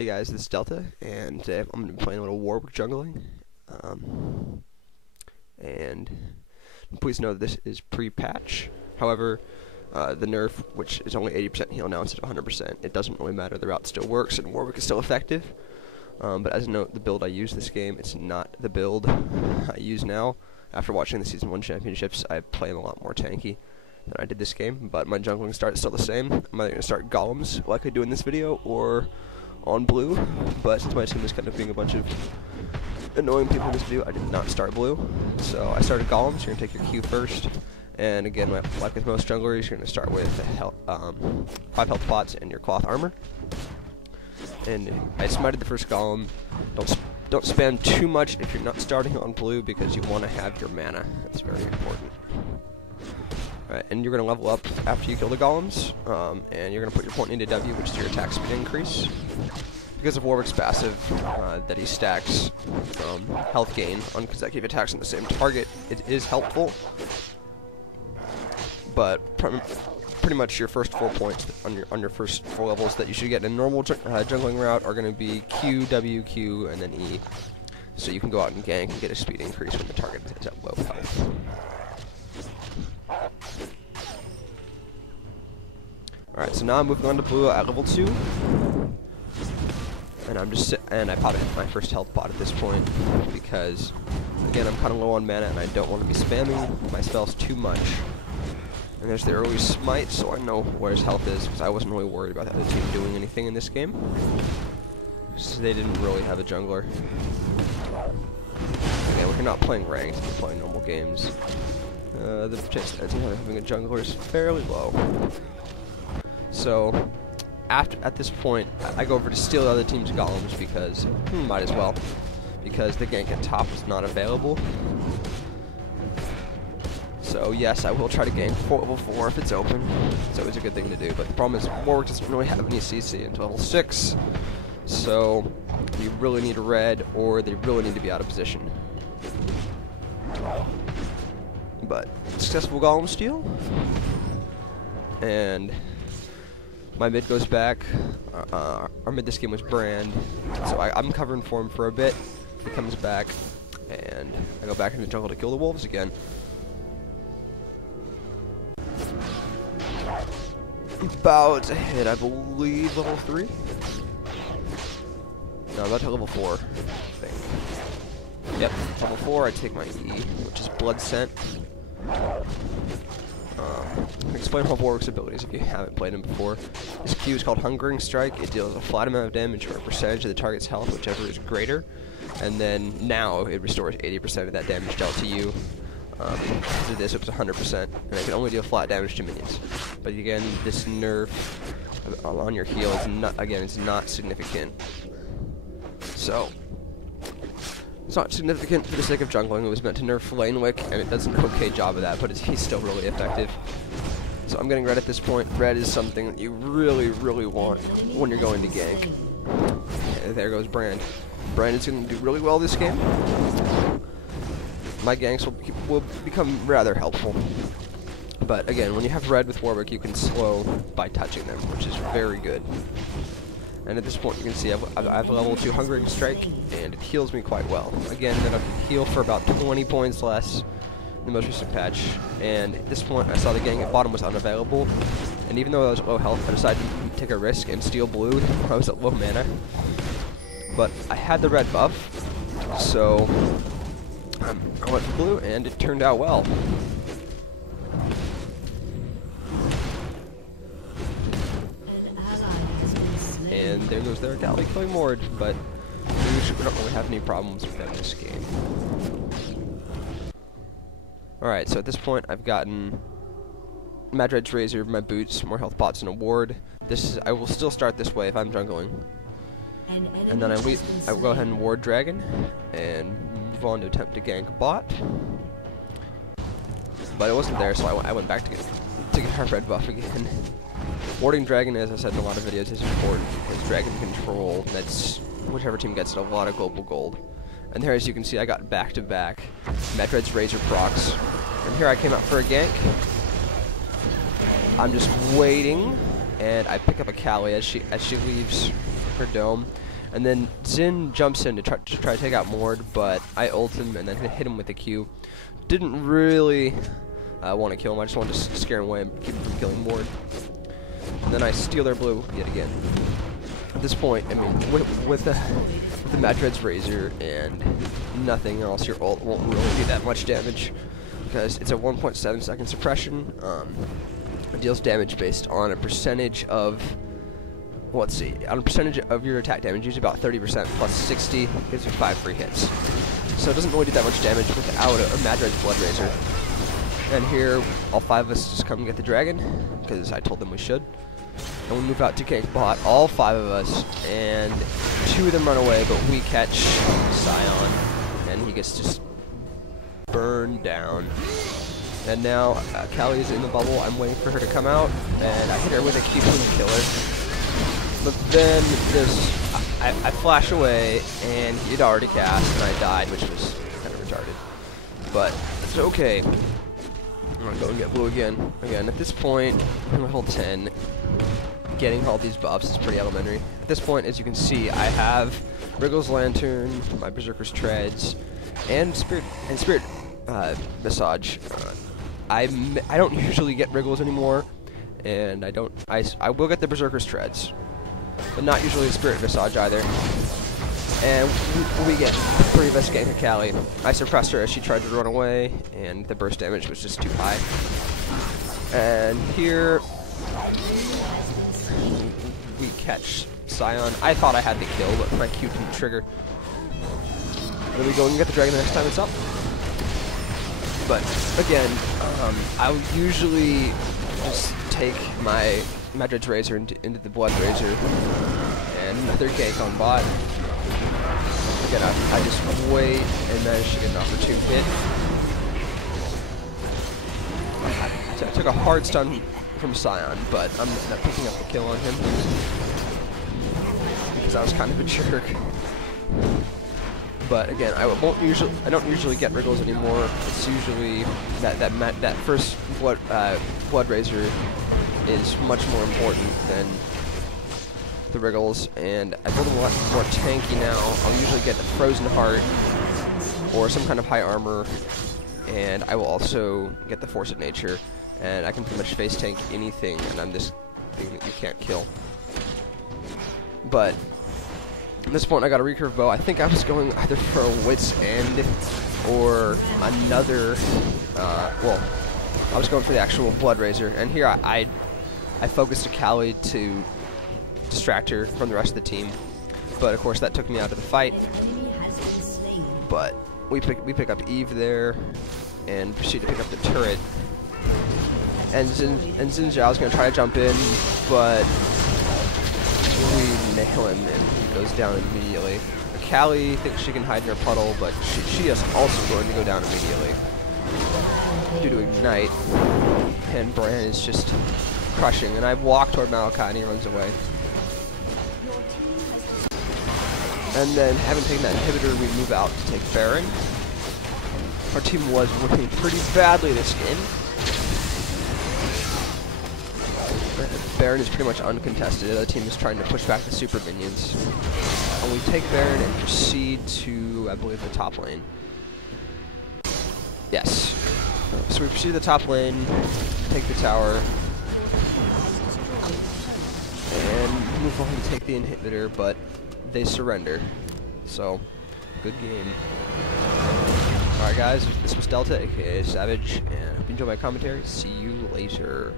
Hey guys, this is Delta, and today I'm going to be playing a little Warwick jungling. And please know that this is pre-patch. However, the nerf, which is only 80% heal now instead of 100%, it doesn't really matter. The route still works, and Warwick is still effective. But as a note, the build I use this game, it's not the build I use now. After watching the Season 1 championships, I play a lot more tanky than I did this game, but my jungling start is still the same. I'm either going to start golems like I do in this video, or on blue, but since my team is kind of being a bunch of annoying people in this video, I did not start blue. So I started golems. You're going to take your Q first, and again, like with most junglers, you're going to start with 5 health pots and your cloth armor. And I smited the first golem. Don't spam too much if you're not starting on blue, because you want to have your mana. That's very important. Alright, and you're going to level up after you kill the golems, and you're going to put your point into W, which is your attack speed increase. Because of Warwick's passive, that he stacks health gain on consecutive attacks on the same target, it is helpful. But pretty much your first 4 points on your first 4 levels that you should get in a normal jungling route are going to be Q, W, Q, and then E. So you can go out and gank and get a speed increase when the target is at low health. Alright, so now I'm moving on to blue at level 2. And I potted my first health pot at this point because, again, I'm kind of low on mana and I don't want to be spamming my spells too much. And there's the early smite, so I know where his health is, because I wasn't really worried about the other team doing anything in this game, so they didn't really have a jungler. Again, when you're not playing ranked, you're playing normal games, the chance of having a jungler is fairly low. So, at this point, I go over to steal the other team's golems because, might as well, because the gank at top is not available. So yes, I will try to gank for level 4 if it's open. It's always a good thing to do, but the problem is Warwick doesn't really have any CC until level 6. So, you really need a red, or they really need to be out of position. But, successful golem steal. And my mid goes back. Our mid this game was Brand, so I'm covering for him for a bit. He comes back, and I go back into the jungle to kill the wolves again. About to hit, I believe, level 3? No, about to level 4, I think. Yep, level 4, I take my E, which is Blood Scent. Explain all Warwick's abilities if you haven't played him before. His Q is called Hungering Strike. It deals a flat amount of damage for a percentage of the target's health, whichever is greater. And then now it restores 80% of that damage dealt to you. After this, it was 100%, and it can only deal flat damage to minions. But again, this nerf on your heal is not, again, it's not significant. So, it's not significant for the sake of jungling. It was meant to nerf Warwick, and it does an okay job of that, but he's still really effective. So I'm getting red at this point. Red is something that you really, really want when you're going to gank. And there goes Brand. Brand is going to do really well this game. My ganks will become rather helpful. But again, when you have red with Warwick, you can slow by touching them, which is very good. And at this point, you can see I have level 2 Hungering Strike, and it heals me quite well. Again, I'm going to heal for about 20 points less in the most recent patch. And at this point, I saw the gank at bottom was unavailable. And even though I was at low health, I decided to take a risk and steal blue when I was at low mana. But I had the red buff, so I went for blue, and it turned out well. And there goes their Galley killing Mord, but we don't really have any problems with that in this game. Alright, so at this point I've gotten Madred's Razor, my boots, more health pots, and a ward. I will still start this way if I'm jungling. And then I will go ahead and ward Dragon, and move on to attempt to gank bot. But it wasn't there, so I went back to get our red buff again. Warding Dragon, as I said in a lot of videos, is important because Dragon control, that's whichever team gets it, a lot of global gold. And there, as you can see, I got back-to-back Madred's Razor procs. And here I came out for a gank. I'm just waiting, and I pick up a Callie as she leaves her dome. And then Xin jumps in to try to take out Mord, but I ult him and then hit him with a Q. Didn't really want to kill him. I just wanted to scare him away and keep him from killing Mord. And then I steal their blue yet again. At this point, I mean, with the Madred's Razor and nothing else, your ult won't really do that much damage because it's a 1.7 second suppression. It deals damage based on a percentage of, well, let's see, on a percentage of your attack damage, usually about 30% plus 60 gives you 5 free hits. So it doesn't really do that much damage without a Madred's Blood Razor. And here, all 5 of us just come and get the dragon because I told them we should. And we move out to gank bot, all 5 of us, and 2 of them run away, but we catch Scion, and he gets just burned down. And now Callie is in the bubble. I'm waiting for her to come out, and I hit her with a Q and kill her. But then I flash away, and he'd already cast, and I died, which was kind of retarded. But it's okay. I'm gonna go and get blue again. Again, at this point, I'm gonna hold 10. Getting all these buffs is pretty elementary. At this point, as you can see, I have Wriggle's Lantern, my Berserker's Treads, and Spirit Massage. I don't usually get Wriggles anymore, and I will get the Berserker's Treads, but not usually the Spirit Massage either. And we get 3 of us gank Callie. I suppressed her as she tried to run away, and the burst damage was just too high. And here we catch Scion. I thought I had the kill, but my Q didn't trigger. Then we go and get the dragon the next time it's up. But again, I would usually just take my Madred's Razor into the Blood Razor and another gank on bot. Again, I just wait and manage to get an opportune hit. I took a hard stun from Scion, but I'm not picking up the kill on him because I was kind of a jerk. But again, I don't usually get Wriggles anymore. It's usually that first Blood Razor is much more important than the Wriggles, and I build a lot more tanky now. I'll usually get a Frozen Heart or some kind of high armor, and I will also get the Force of Nature, and I can pretty much face tank anything, and I'm this thing that you can't kill. But at this point, I got a recurve bow. I think I was going either for a Wit's End or another. Well, I was going for the actual Blood Razor, and here I focused a Callie to distract her from the rest of the team. But of course, that took me out of the fight. But we pick up Eve there and proceed to pick up the turret. And Xin Zhao's gonna try to jump in, but we nail him and he goes down immediately. Callie thinks she can hide in her puddle, but she is also going to go down immediately due to Ignite. And Bran is just crushing, and I walk toward Malachi and he runs away. And then, having taken that inhibitor, we move out to take Baron. Our team was winning pretty badly this game. Baron is pretty much uncontested. The other team is trying to push back the super minions. And we take Baron and proceed to, I believe, the top lane. Yes. So we proceed to the top lane, take the tower, and move on and take the inhibitor, but they surrender. So, good game. Alright guys, this was Delta, aka Savage, and I hope you enjoyed my commentary. See you later.